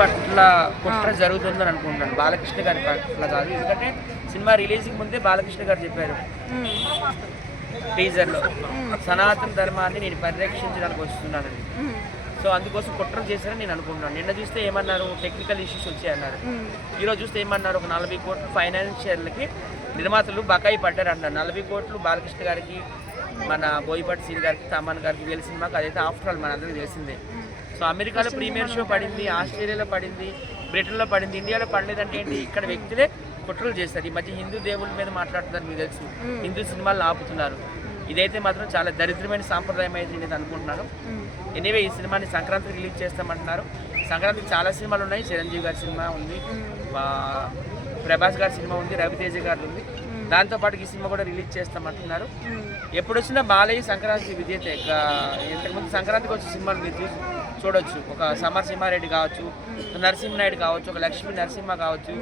పట్ల కుట్ర జరుగుతుందని అనుకుంటున్నాను, బాలకృష్ణ గారి పట్ల కాదు. ఎందుకంటే సినిమా రిలీజ్కి ముందే బాలకృష్ణ గారు చెప్పారు టీజర్లో, సనాతన ధర్మాన్ని నేను పరిరక్షించడానికి వస్తున్నానని. సో అందుకోసం కుట్ర చేశారని నేను అనుకుంటున్నాను. నిన్న చూస్తే ఏమన్నారు, టెక్నికల్ ఇష్యూస్ వచ్చాయన్నారు. ఈరోజు చూస్తే ఏమన్నారు, ఒక 40 కోట్లు ఫైనాన్షియర్లకి నిర్మాతలు బకాయి పడ్డారు అన్నారు. 40 కోట్లు బాలకృష్ణ గారికి, మన బోయపాటి సీన్ గారికి, తమన్ గారికి వీళ్ళ సినిమాకి అదైతే ఆఫ్టర్ ఆల్ మన అందరికీ తెలిసిందే. సో అమెరికాలో ప్రీమియర్ షో పడింది, ఆస్ట్రేలియాలో పడింది, బ్రిటన్లో పడింది, ఇండియాలో పడలేదంటే ఏంటి? ఇక్కడ వ్యక్తులే కుట్రలు చేస్తారు. ఈ మధ్య హిందూ దేవుళ్ళ మీద మాట్లాడుతున్నారు, మీకు తెలుసు, హిందూ సినిమాలు ఆపుతున్నారు. ఇదైతే మాత్రం చాలా దరిద్రమైన సాంప్రదాయం అయితే నేను అనుకుంటున్నాను. ఎనీవే ఈ సినిమాని సంక్రాంతికి రిలీజ్ చేస్తామంటున్నారు. సంక్రాంతికి చాలా సినిమాలు ఉన్నాయి. చిరంజీవి గారి సినిమా ఉంది, ప్రభాస్ గారి సినిమా ఉంది, రవితేజ గారి ఉంది. దాంతోపాటు ఈ సినిమా కూడా రిలీజ్ చేస్తామంటున్నారు. ఎప్పుడు వచ్చినా బాలయ్య సంక్రాంతి విజేత. ఇంతకుముందు సంక్రాంతికి వచ్చే సినిమాలు మీరు చూడొచ్చు. ఒక సమరసింహారెడ్డి కావచ్చు, నరసింహనాయుడు కావచ్చు, ఒక లక్ష్మీ నరసింహ కావచ్చు,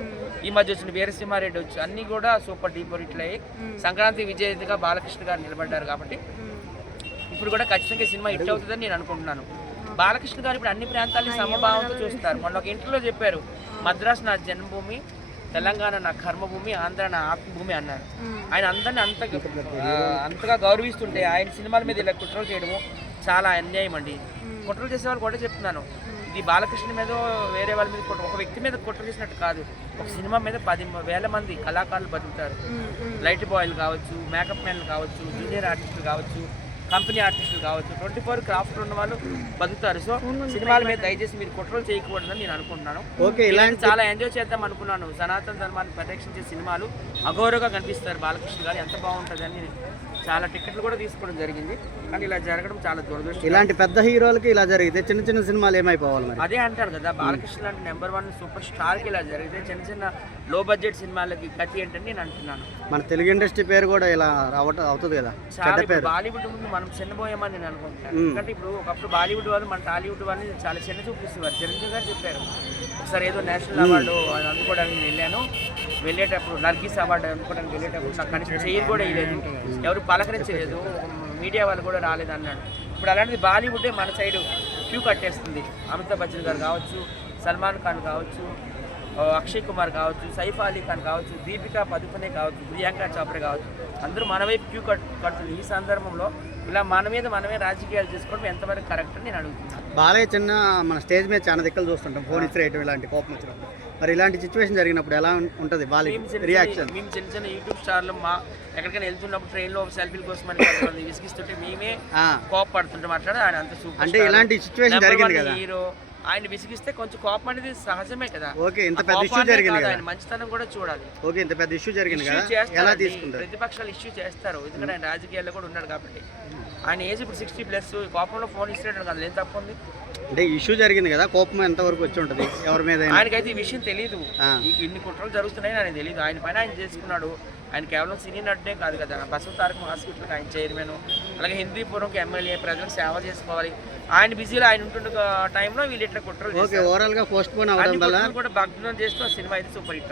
ఈ మధ్య వచ్చిన వీరసింహారెడ్డి వచ్చు, అన్నీ కూడా సూపర్ డూపర్ హిట్లు అయ్యి సంక్రాంతి విజేతగా బాలకృష్ణ గారు నిలబడ్డారు. కాబట్టి ఇప్పుడు కూడా ఖచ్చితంగా సినిమా హిట్ అవుతుందని నేను అనుకుంటున్నాను. బాలకృష్ణ గారు ఇప్పుడు అన్ని ప్రాంతాలని సమభావంతో చూస్తారు. మొన్న ఒక ఇంటర్వ్యూలో చెప్పారు, మద్రాసు నా జన్మభూమి, తెలంగాణ నా కర్మభూమి, ఆంధ్ర నా ఆత్మభూమి అన్నారు. ఆయన అందరినీ అంతగా గౌరవిస్తుంటే ఆయన సినిమాల మీద ఇలా కుట్రలు చేయడము చాలా అన్యాయం అండి. కుట్రలు చేసే వాళ్ళు కూడా చెప్తున్నాను, ఇది బాలకృష్ణ మీద వేరే వాళ్ళ మీద ఒక వ్యక్తి మీద కుట్ర చేసినట్టు కాదు. ఒక సినిమా మీద 10,000 మంది కళాకారులు బతుకుతారు. లైట్ బాయ్లు కావచ్చు, మేకప్ మ్యాన్లు కావచ్చు, జూనియర్ ఆర్టిస్టులు కావచ్చు, కంపెనీ ఆర్టిస్టులు కావచ్చు, 24 క్రాఫ్ట్ ఉన్న వాళ్ళు బతుకుతారు. సో సినిమాల మీద దయచేసి మీరు కుట్రలు చేయకూడదని నేను అనుకుంటున్నాను. ఇలాంటి చాలా ఎంజాయ్ చేద్దాం అనుకున్నాను. సనాతన ధర్మాన్ని పరిరక్షించే సినిమాలు అఘోరగా కనిపిస్తారు బాలకృష్ణ గారు, ఎంత బాగుంటుందని చాలా టికెట్లు కూడా తీసుకోవడం జరిగింది. కానీ ఇలా జరగడం చాలా దురదృష్టం. ఇలాంటి పెద్ద హీరోలకి ఇలా జరిగితే చిన్న చిన్న సినిమాలు ఏమైపోవాలి మరి? అదే అంటారు కదా, బాలకృష్ణ లాంటి నెంబర్ 1 సూపర్ స్టార్కి ఇలా జరిగితే చిన్న చిన్న లో బడ్జెట్ సినిమాలకి గతి ఏంటని నేను అంటున్నాను. మన తెలుగు ఇండస్ట్రీ పేరు కూడా ఇలా అవుతుంది కదా. బాలీవుడ్ ముందు మనం చిన్నపోయామని నేను అనుకుంటున్నాను. ఎందుకంటే ఇప్పుడు ఒకప్పుడు బాలీవుడ్ వాళ్ళు మన టాలీవుడ్ వాళ్ళని చాలా చిన్న చూపిస్తున్నారు. చిరంజీవి గారు చెప్పారు ఒకసారి ఏదో నేషనల్ అవార్డు అందుకోవడానికి వెళ్ళాను, వెళ్ళేటప్పుడు నర్గీస్ అవార్డు అందుకోవడానికి వెళ్ళేటప్పుడు నాకు కనీసం చెయ్యి కూడా వేయలేదు, ఎవరు పలకరించలేదు, మీడియా వాళ్ళు కూడా రాలేదు అన్నాడు. ఇప్పుడు అలాంటిది బాలీవుడ్డే మన సైడ్ క్యూ కట్టేస్తుంది. అమితాబ్ బచ్చన్ గారు కావచ్చు, సల్మాన్ ఖాన్ కావచ్చు, అక్షయ్ కుమార్ కావచ్చు, సైఫ్ అలీ ఖాన్ కావచ్చు, దీపికా పదుకునే కావచ్చు, ప్రియాంక చోప్రా కావచ్చు, అందరూ మన వైపు క్యూ కడుతుంది. ఈ సందర్భంలో ఇలా మన మీద మనమే రాజకీయాలు చేసుకోవడం ఎంతవరకు కరెక్ట్ అని నేను అడుగుతున్నాను. బాలయ్య చిన్న మన స్టేజ్ మీద చాలా దిక్కలు చూస్తుంటాం, ఫోన్ ఇచ్చేయటం ఇలాంటి కోపం వచ్చినప్పుడు. మరి ఇలాంటి సిచ్యువేషన్ జరిగినప్పుడు ఎలా ఉంటుంది బాలయ్య రియాక్షన్? మేము చిన్న చిన్న యూట్యూబ్ స్టార్లు ఎక్కడికైనా వెళ్తున్నప్పుడు ట్రైన్లో సెల్ఫీల కోసం అని విసిగిస్తుంటే మేమే కోపడుతుంటే మాట్లాడే ఆయన అంత సూపర్. అంటే ఇలాంటి సిచ్యువేషన్ జరిగింది కదా హీరో, ఆయన విసిగిస్తే కొంచెం కోపం అనేది సహజమే కదా. ఓకే, ఇంత పెద్ద ఇష్యూ జరిగింది కదా, ఆయన మంచితనం కూడా చూడాలి. ఓకే, ఇంత పెద్ద ఇష్యూ జరిగింది కదా, ఎలా తీసుకుంటారు? ప్రతిపక్షాలు ఇష్యూ చేస్తారు, ఎందుకంటే ఆయన రాజకీయాల్లో కూడా ఉన్నాడు కాబట్టి. ఆయన ఏజ్ ఇప్పుడు 60+, కోపంలో ఫోన్ ఇస్తున్నాడు కదా, ఏం తప్పు ఉంది? అంటే ఇష్యూ జరిగింది కదా, కోపం ఎంతవరకు వచ్చి ఉంటుంది ఎవరి మీద? ఆయనకైతే ఈ విషయం తెలియదు, ఇన్ని కుట్రలు జరుగుతున్నాయని ఆయన తెలియదు. ఆయన పైన ఆయన చేసుకున్నాడు. ఆయన కేవలం సినీ నటుడే కాదు కదా, బసవ తారక హాస్పిటల్కి ఆయన చైర్మన్, అలాగే హిందూపురంకి ఎమ్మెల్యే, ప్రజలకు సేవ చేసుకోవాలి. ఆయన బిజీలో ఆయన ఉంటున్న టైంలో వీళ్ళు ఇట్లా కుట్రలు ఓవరాల్ గా పోస్ట్ పోన్ అవ్వడం వల్ల కూడా భగ్నం చేస్తూ ఆ సినిమా అయితే సూపర్ హిట్.